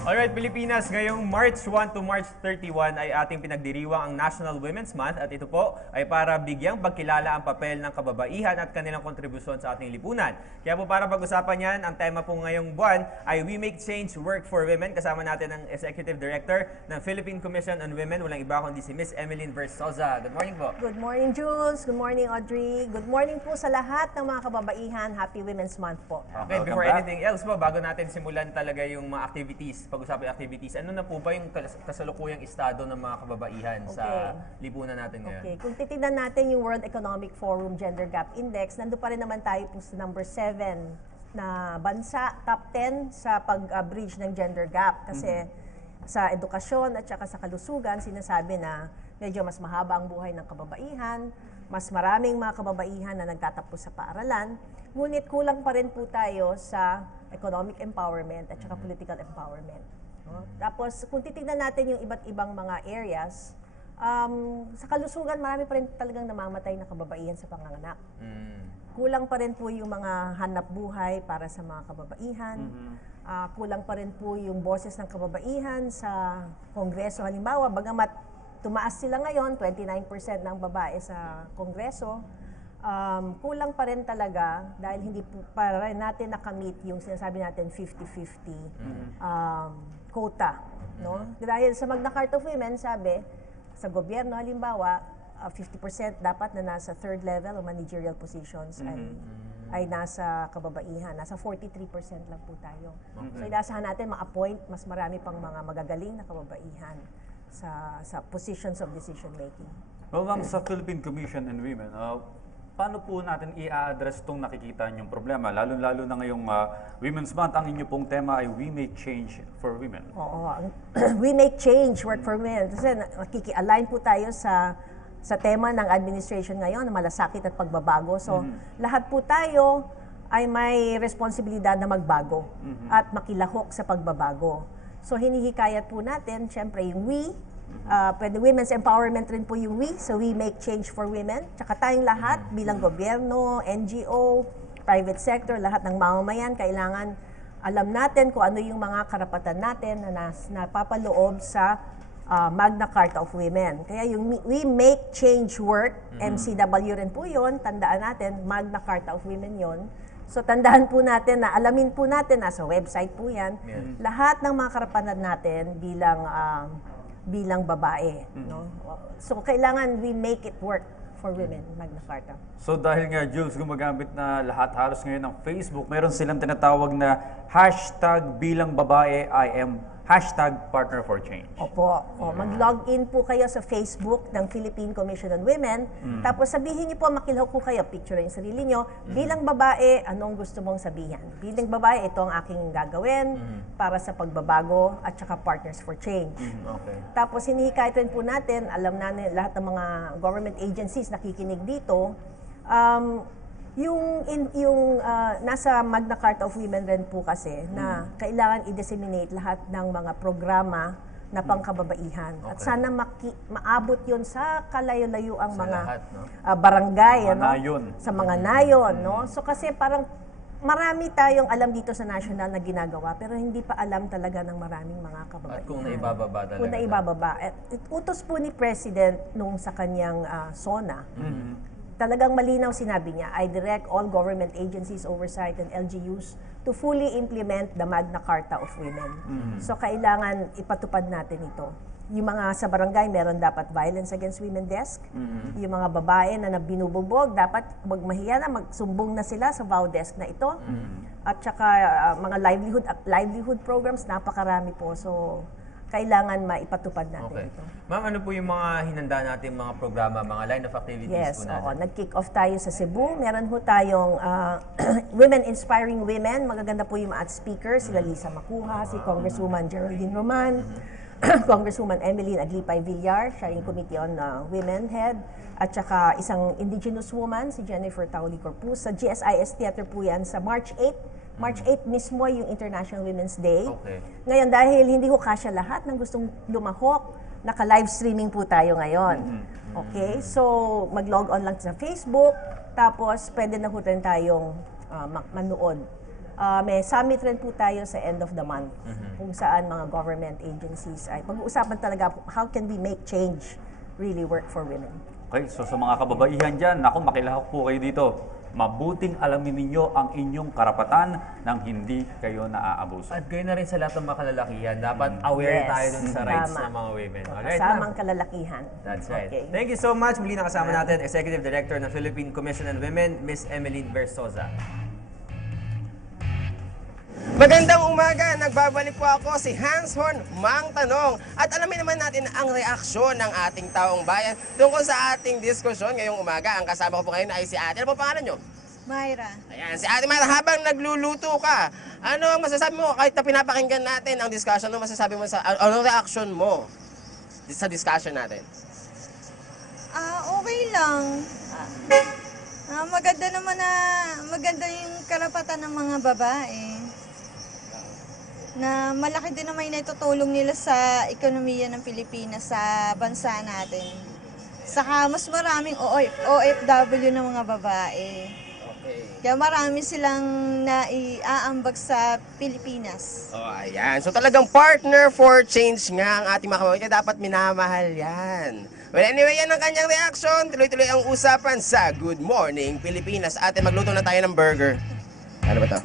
Alright, Pilipinas, ngayong March 1 to March 31 ay ating pinagdiriwang ang National Women's Month at ito po ay para bigyang pagkilala ang papel ng kababaihan at kanilang kontribusyon sa ating lipunan. Kaya po para pag-usapan yan, ang tema po ngayong buwan ay We Make Change Work for Women. Kasama natin ang Executive Director ng Philippine Commission on Women, walang iba kundi si Miss Emeline Versosa. Good morning po. Good morning, Jules. Good morning, Audrey. Good morning po sa lahat ng mga kababaihan. Happy Women's Month po. Okay, before anything else po, bago natin simulan talaga yung mga activities, pag-usapan yung activities, ano na po ba yung kasalukuyang estado ng mga kababaihan sa lipunan natin ngayon? Okay, kung titignan natin yung World Economic Forum Gender Gap Index, nandun pa rin naman tayo po sa number 7 na bansa, top 10 sa pag-bridge ng gender gap. Kasi sa edukasyon at saka sa kalusugan, sinasabi na medyo mas mahaba ang buhay ng kababaihan, mas maraming mga kababaihan na nagtatapos sa paaralan, ngunit kulang pa rin po tayo sa economic empowerment at saka political empowerment. No? Tapos, kung titignan natin yung iba't ibang mga areas, sa kalusugan, marami pa rin talagang namamatay na kababaihan sa panganganak. Kulang pa rin po yung mga hanap buhay para sa mga kababaihan. Kulang pa rin po yung boses ng kababaihan sa Kongreso. Halimbawa, bagamat tumaas sila ngayon, 29% ng babae sa Kongreso, kulang pa rin talaga dahil hindi po pa rin natin nakamit yung sinasabi natin 50-50 quota. No? Dahil sa Magna Carta of Women, sabi, sa gobyerno halimbawa, 50% dapat na nasa third level o managerial positions ay nasa kababaihan. Nasa 43% lang po tayo. So inasahan natin ma-appoint mas marami pang mga magagaling na kababaihan sa positions of decision making. Well, ma'am, sa Philippine Commission on Women, paano po natin i-address itong nakikita niyong problema? Lalo-lalo na ngayong Women's Month, ang inyo pong tema ay We Make Change for Women. Oo. We make change, work for women. Kasi nakiki-align po tayo sa tema ng administration ngayon, na malasakit at pagbabago. So, lahat po tayo ay may responsibilidad na magbago at makilahok sa pagbabago. So, hinihikayat po natin, syempre, yung we, pwede women's empowerment rin po yung we, so we make change for women. Tsaka tayong lahat, bilang gobyerno, NGO, private sector, lahat ng mamamayan, kailangan alam natin kung ano yung mga karapatan natin na napapaloob sa Magna Carta of Women. Kaya yung We Make Change Work, MCW rin po yun, tandaan natin, Magna Carta of Women yun. So tandaan po natin na alamin po natin, nasa website po yan, lahat ng mga karapatan natin bilang babae. No? So kailangan we make it work for women, Magna Carta. So dahil nga, Jules, gumagamit na lahat halos ngayon ng Facebook, meron silang tinatawag na hashtag bilang babae I am #partner for change. Opo. Mag-log in po kayo sa Facebook ng Philippine Commission on Women. Tapos sabihin niyo po, makilahok po kayo, picture yung sarili niyo. Bilang babae, anong gusto mong sabihin? Bilang babae, ito ang aking gagawin para sa pagbabago at saka Partners for Change. Tapos hinihikayat rin po natin, alam na lahat ng mga government agencies nakikinig dito, nasa Magna Carta of Women rin po kasi na kailangan i-disseminate lahat ng mga programa na pangkababaihan. At sana maabot yun sa kalayo-layo ang mga lahat, no? Barangay, Mga nayon. sa mga nayon. No? So kasi parang marami tayong alam dito sa national na ginagawa pero hindi pa alam talaga ng maraming mga kababaihan. At kung naibababa talaga. Kung naibababa. Utos po ni President nung sa kanyang SONA, talagang malinaw sinabi niya, I direct all government agencies, oversight, and LGUs to fully implement the Magna Carta of Women. So kailangan ipatupad natin ito. Yung mga sa barangay, meron dapat violence against women desk. Yung mga babae na binubugbog, dapat magmahiya na, magsumbong na sila sa VAW desk na ito. At saka mga livelihood programs, napakarami po. So kailangan maipatupad natin ito. Ma'am, ano po yung mga hinanda natin mga programa, mga line of activities po natin? Yes, nag-kick off tayo sa Cebu. Meron po tayong Women Inspiring Women. Magaganda po yung mga speakers, sila Lisa Macuha, si Congresswoman Geraldine Roman, Congresswoman Emeline Aglipay Villar, siya yung Committee on Women Head, at saka isang indigenous woman, si Jennifer Tauli Corpus. Sa GSIS Theater po yan sa March 8. March 8 mismo yung International Women's Day. Ngayon, dahil hindi ko kasya lahat ng gustong lumahok, naka-live streaming po tayo ngayon. Okay? So, mag-log on lang sa Facebook, tapos pwede na po rin tayong manood may summit rin po tayo sa end of the month kung saan mga government agencies ay pag-uusapan talaga po, how can we make change really work for women. Okay, so sa mga kababaihan dyan, naku, makilahok po kayo dito. Mabuting alamin ninyo ang inyong karapatan nang hindi kayo naaabuso. At ganoon na rin sa lahat ng mga kalalakihan, dapat aware Yes. tayo dun sa rights Tama. ng mga women. Alright, Kasamang ma'am. kalalakihan. That's right. Okay. Thank you so much. Muli nakasama natin, Executive Director ng Philippine Commission on Women, Miss Emeline Versosa. Magandang umaga, nagbabalik po ako si Hans Horn Mang Tanong at alamin naman natin ang reaksyon ng ating taong bayan tungkol sa ating diskusyon ngayong umaga. Ang kasama ko po ngayon ay si ate. Ano po pangalan nyo? Mayra. Ayan, si ate Mara, habang nagluluto ka, ano ang masasabi mo kahit na pinapakinggan natin ang discussion, ano masasabi mo sa, anong reaction mo sa discussion natin? Okay lang. Maganda naman maganda yung karapatan ng mga babae. Na malaki din naman yung naitutulong nila sa ekonomiya ng Pilipinas sa bansa natin. Saka mas maraming OFW ng mga babae. Okay. Kaya marami silang naiaambag sa Pilipinas. Oh, ayan. So talagang partner for change nga ang ating mga kababayan. Kaya dapat minamahal yan. Well, anyway, yan ang kanyang reaction. Tuloy-tuloy ang usapan sa Good Morning Pilipinas. Ate, magluto na tayo ng burger. Ano ba to?